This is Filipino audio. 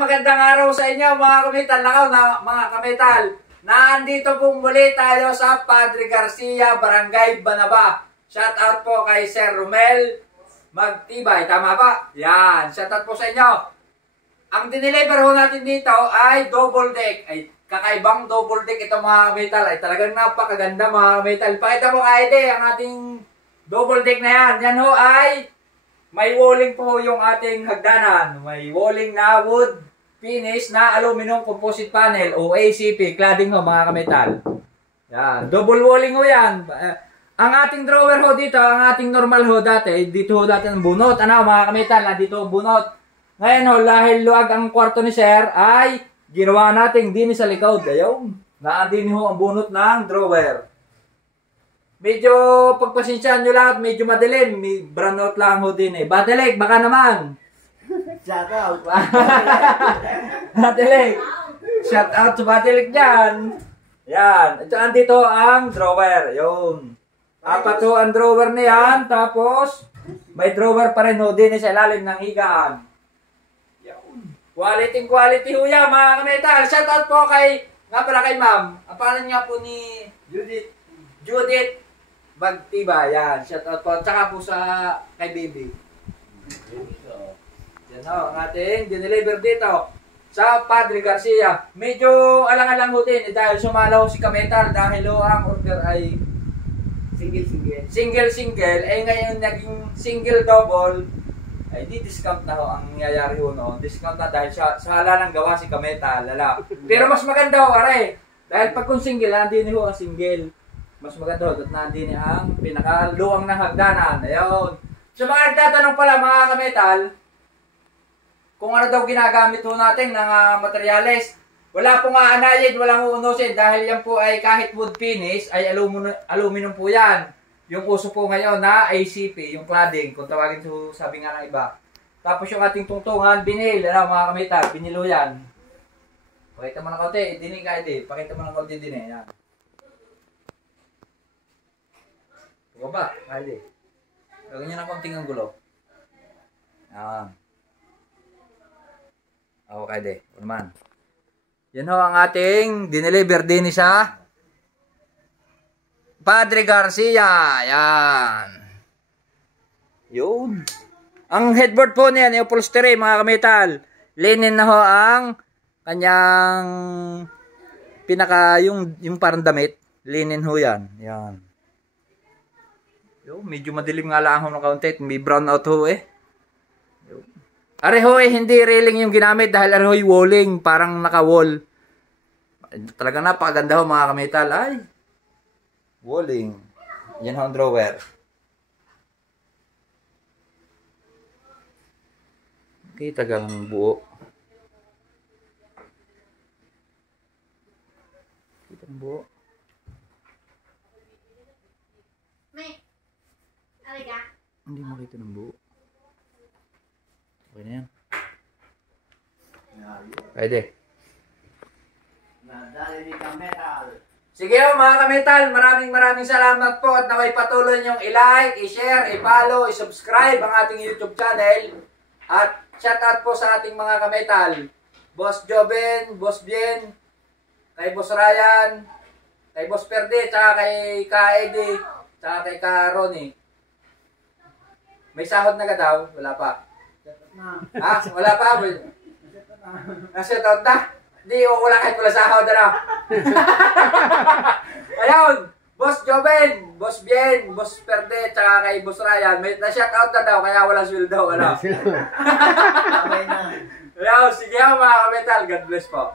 magandang araw sa inyo mga kametal. Nakaw na mga kametal. Naandito pong muli tayo sa Padre Garcia, Barangay Banaba. Shout out po kay Sir Romel Magtibay. Tama ba? Yan. Shout out po sa inyo. Ang dineliver ho natin dito ay double deck. Ay kakaibang double deck ito mga kametal. Ay talagang napakaganda mga kametal. Pakita mo kaide ang ating double deck na yan. Yan ho ay may walling po yung ating hagdanan. May walling na wood finish na aluminum composite panel o ACP. Cladding ho mga kametal. Yan. Double walling ho yan. Ang ating drawer ho dito, ang ating normal ho dati, dito ho dati ng bunot. Ano mga kametal, dito ho bunot. Ngayon ho, dahil luag ang kwarto ni Sir, ay ginawa natin din sa likod. Ayaw. Naandin ho ang bunot ng drawer. Medyo pagpasensyaan nyo lahat, medyo madilim. May brownout lang ho din eh. Batelek, baka naman. Shout out. Batelek. Shout out sa Batelek dyan. Yan. Ito, andito ang drawer. Yun. Apat ho ang drawer na yan. Tapos, may drawer pa rin ho din sa ilalim ng higaan. Yun. Quality ho yan mga kametal. Shout out po kay, nga pala kay ma'am. Ang pangalan nga po ni Judith Magtibay. Yan. Shout out po. Tsaka po sa kay baby. Yan o. Ang ating dineliver dito sa Padre Garcia. Medyo alang-alang ho din. Dahil sumalaw si Kametal. Dahil ho ang order ay single. Eh ngayon naging single double. Ay di discount na ho ang nangyayari ho noon. Discount na dahil sa hala ng gawa si Kametal. Lala. Pero mas maganda ho are. Dahil pag kung single, nandini ho ang single. Mas maganda ho, at nandini ang pinakaluwang ng hagdanan. Ayun. So mga nagtatanong pala mga kametal, kung ano daw ginagamit ho natin ng materyales. Wala pong aanayin, walang uunusin dahil yan po ay kahit wood finish ay aluminum po yan. Yung uso po ngayon na ACP, yung cladding, kung tawagin po sabi nga ng iba. Tapos yung ating tungtungan, binil, ano mga kametal, binilo yan. Pakita mo ng kaunti, dini ka edi. Pakita mo ng kaunti dini, yan. Baba, edi. Gawin nyo ng kaunting ang gulo. Yan. Okay, edi. O naman. Yan ho ang ating dineliver din sa Padre Garcia. Yan. Yun. Ang headboard po niyan, yung upholstery mga kametal. Linen na ho ang kanyang pinaka, yung parang damit. Linen ho yan. Yan. Yo, medyo madilim nga lang ho ng kaunti. May brown out ho eh. Yo. Arehoy, hindi railing yung ginamit dahil arehoy walling. Parang naka-wall. Talaga napakaganda ho mga kametal. Ay. Walling. Yan ho ang drawer. Kita gang buo. Kita ang buo. Hindi makita ng buo. Okay na yan. Pwede. Sige ho mga kametal, maraming salamat po at naway patuloy niyong i-like, i-share, i-follow, i-subscribe ang ating YouTube channel. At shout out po sa ating mga kametal. Boss Joben, Boss Bien, kay Boss Ryan, kay Boss Perde, tsaka kay Ka-Edi, tsaka kay Ka-Ronnie. May sahod na ka daw? Wala pa. Ha? Wala pa? Nasa taon na? Hindi, wala kahit wala sahod na. Ayun! Boss Joven, Boss Bien, Boss Perde, tsaka kay Boss Ryan. May na-shoutout na daw, kaya wala sweldo. Ano? Ayun, sige mga kametal. God bless po.